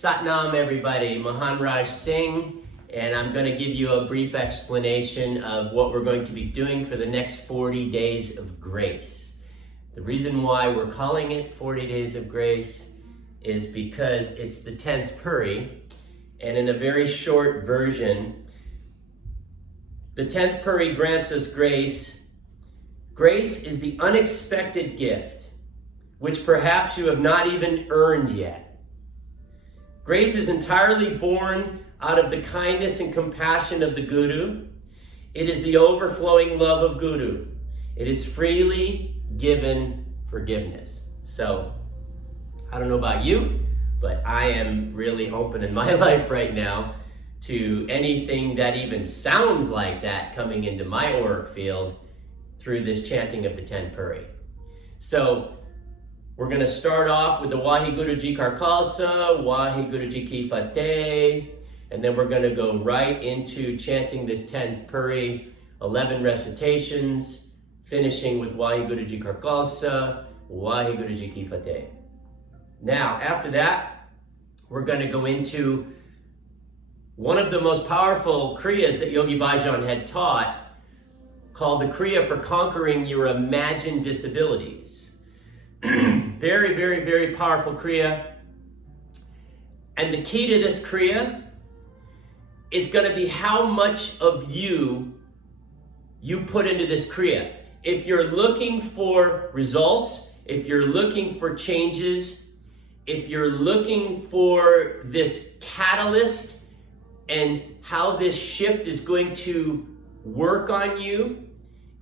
Satnam, everybody. Maharaj Singh, and I'm going to give you a brief explanation of what we're going to be doing for the next 40 days of grace. The reason why we're calling it 40 days of grace is because it's the 10th Puri, and in a very short version, the 10th Puri grants us grace. Grace is the unexpected gift, which perhaps you have not even earned yet. Grace is entirely born out of the kindness and compassion of the Guru. It is the overflowing love of Guru. It is freely given forgiveness. So, I don't know about you, but I am really open in my life right now to anything that even sounds like that coming into my auric field through this chanting of the 10 Puri. So, we're going to start off with the Waheguru Ji Kar Khalsa, Waheguru Ji Ki Fateh, and then we're going to go right into chanting this 10 Puri, 11 recitations, finishing with Waheguru Ji Kar Khalsa, Waheguru Ji Ki Fateh. Now, after that, we're going to go into one of the most powerful kriyas that Yogi Bhajan had taught, called the kriya for conquering your imagined disabilities. Very, very, very powerful kriya. And the key to this kriya is going to be how much of you put into this kriya. If you're looking for results, if you're looking for changes, if you're looking for this catalyst and how this shift is going to work on you,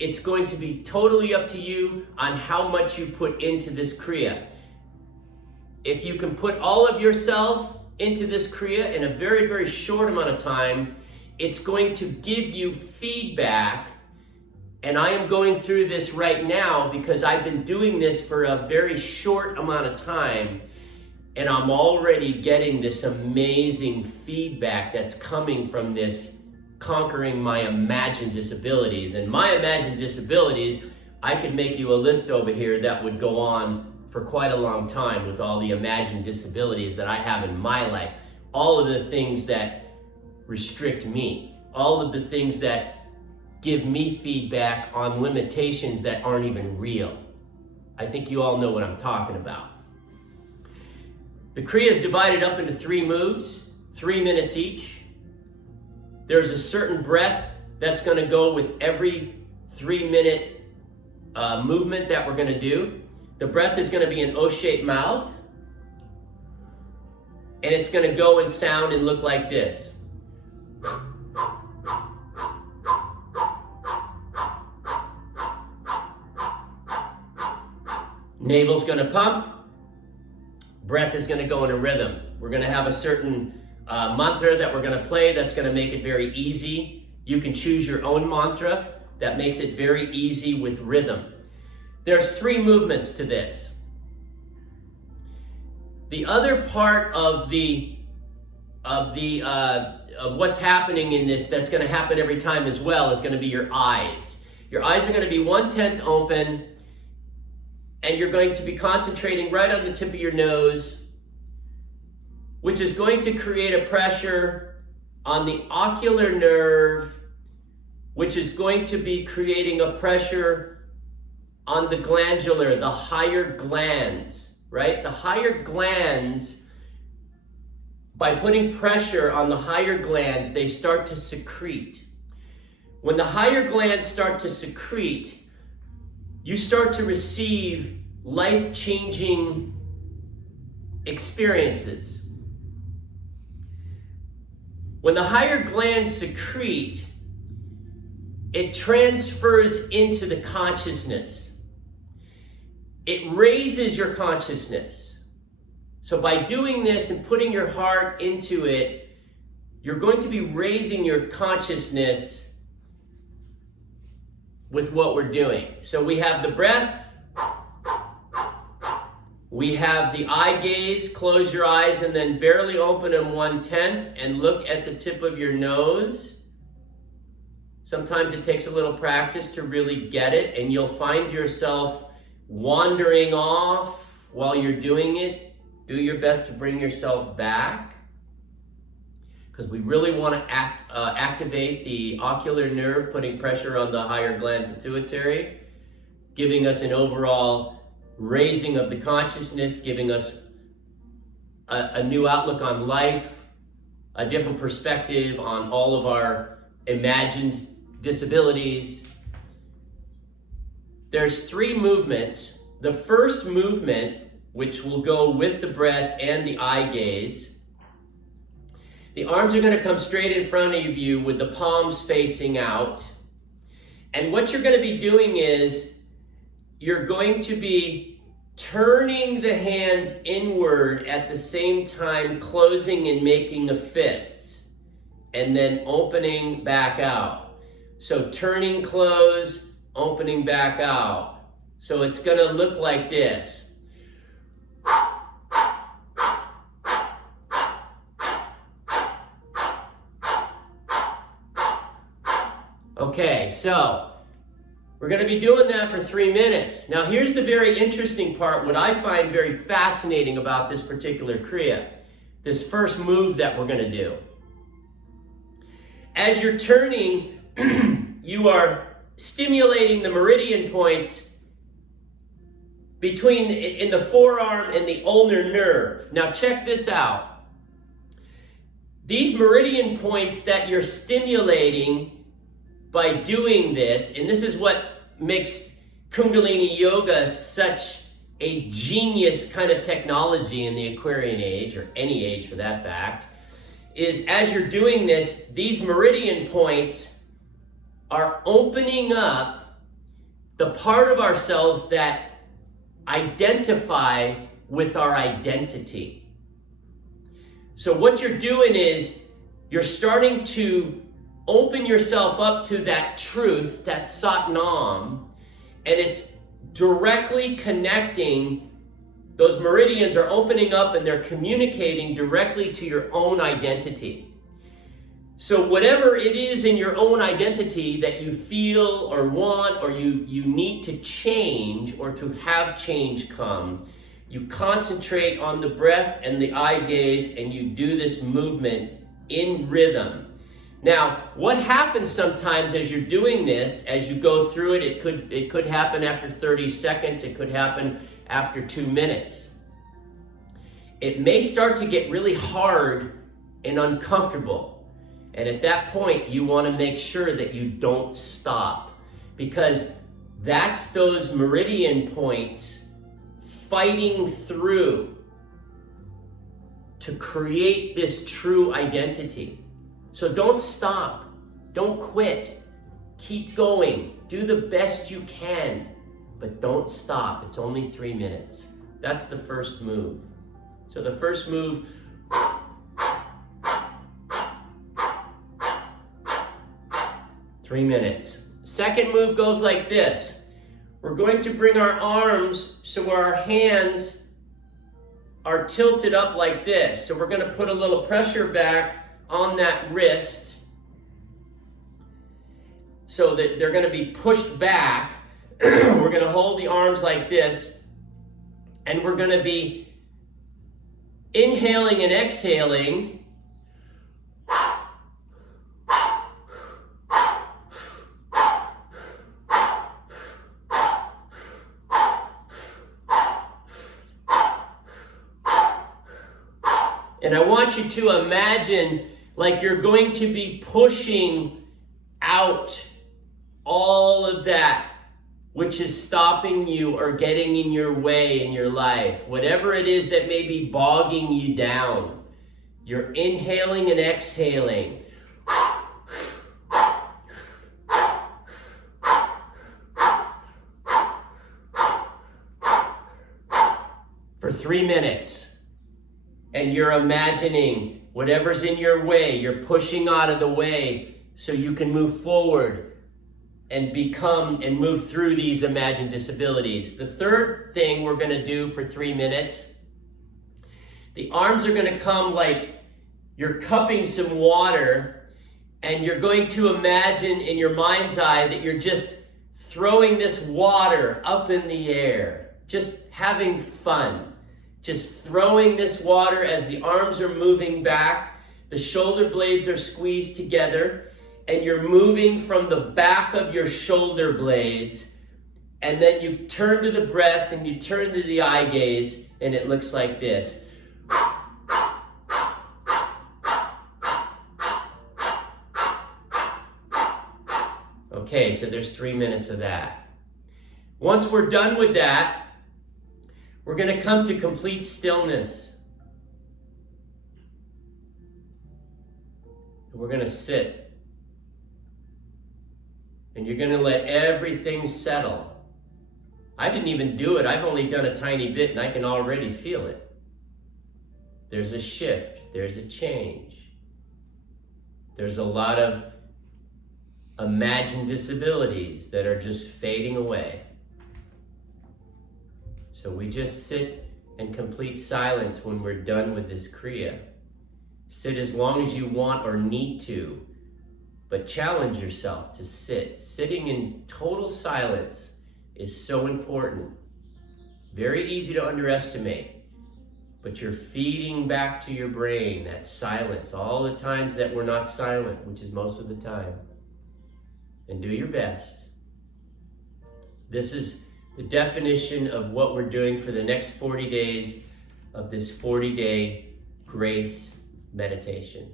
it's going to be totally up to you on how much you put into this kriya. If you can put all of yourself into this kriya in a very, very short amount of time, it's going to give you feedback. And I am going through this right now because I've been doing this for a very short amount of time, and I'm already getting this amazing feedback that's coming from this conquering my imagined disabilities. And my imagined disabilities, I could make you a list over here that would go on for quite a long time with all the imagined disabilities that I have in my life. All of the things that restrict me. All of the things that give me feedback on limitations that aren't even real. I think you all know what I'm talking about. The kriya is divided up into 3 moves, 3 minutes each. There's a certain breath that's going to go with every 3-minute movement that we're going to do. The breath is going to be an O-shaped mouth, and it's going to go and sound and look like this. Navel's going to pump. Breath is going to go in a rhythm. We're going to have a certain mantra that we're going to play that's going to make it very easy. You can choose your own mantra that makes it very easy with rhythm. There's 3 movements to this. The other part of what's happening in this that's going to happen every time as well is going to be your eyes. Your eyes are going to be 1/10 open, and you're going to be concentrating right on the tip of your nose, which is going to create a pressure on the ocular nerve, which is going to be creating a pressure on the glandular, the higher glands, right? The higher glands, by putting pressure on the higher glands, they start to secrete. When the higher glands start to secrete, you start to receive life-changing experiences. When the higher glands secrete, it transfers into the consciousness. It raises your consciousness. So by doing this and putting your heart into it, you're going to be raising your consciousness with what we're doing. So we have the breath. We have the eye gaze. Close your eyes and then barely open them 1/10 and look at the tip of your nose. Sometimes it takes a little practice to really get it, and you'll find yourself wandering off while you're doing it. Do your best to bring yourself back, because we really want to activate the ocular nerve, putting pressure on the higher gland pituitary, giving us an overall raising of the consciousness, giving us a new outlook on life, a different perspective on all of our imagined disabilities. There's 3 movements. The first movement, which will go with the breath and the eye gaze, the arms are going to come straight in front of you with the palms facing out. And what you're going to be doing is you're going to be turning the hands inward at the same time, closing and making a fist, and then opening back out. So turning, close, opening back out. So it's going to look like this. Okay, so we're going to be doing that for 3 minutes. Now here's the very interesting part, what I find very fascinating about this particular Kriya, this first move that we're going to do. As you're turning, you are stimulating the meridian points between in the forearm and the ulnar nerve. Now check this out. These meridian points that you're stimulating by doing this, and this is what makes Kundalini Yoga such a genius kind of technology in the Aquarian age, or any age for that fact, is as you're doing this, these meridian points are opening up the part of ourselves that identify with our identity. So what you're doing is you're starting to open yourself up to that truth, that Satnam, and it's directly connecting. Those meridians are opening up and they're communicating directly to your own identity. So whatever it is in your own identity that you feel or want, or you need to change or to have change come, you concentrate on the breath and the eye gaze, and you do this movement in rhythm. Now, what happens sometimes as you're doing this, as you go through it, it could happen after 30 seconds, it could happen after 2 minutes. It may start to get really hard and uncomfortable. And at that point, you want to make sure that you don't stop, because that's those meridian points fighting through to create this true identity. So don't stop, don't quit, keep going, do the best you can, but don't stop. It's only 3 minutes. That's the first move. So the first move, 3 minutes. Second move goes like this. We're going to bring our arms so our hands are tilted up like this. So we're going to put a little pressure back on that wrist so that they're going to be pushed back. We're going to hold the arms like this, and we're going to be inhaling and exhaling. And I want you to imagine like you're going to be pushing out all of that which is stopping you or getting in your way in your life. Whatever it is that may be bogging you down. You're inhaling and exhaling. For 3 minutes. And you're imagining whatever's in your way, you're pushing out of the way so you can move forward and become and move through these imagined disabilities. The third thing we're going to do for 3 minutes, the arms are going to come like you're cupping some water, and you're going to imagine in your mind's eye that you're just throwing this water up in the air, just having fun. just throwing this water as the arms are moving back, the shoulder blades are squeezed together, and you're moving from the back of your shoulder blades, and then you turn to the breath and you turn to the eye gaze, and it looks like this. Okay, so there's 3 minutes of that. Once we're done with that, we're going to come to complete stillness. And we're going to sit. And you're going to let everything settle. I didn't even do it. I've only done a tiny bit, and I can already feel it. There's a shift. There's a change. There's a lot of imagined disabilities that are just fading away. So we just sit in complete silence when we're done with this Kriya. Sit as long as you want or need to, but challenge yourself to sit. Sitting in total silence is so important. Very easy to underestimate, but you're feeding back to your brain that silence all the times that we're not silent, which is most of the time. And do your best. This is the definition of what we're doing for the next 40 days of this 40-day grace meditation.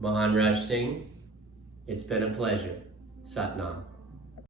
Mahan Raj Singh, it's been a pleasure. Sat Nam.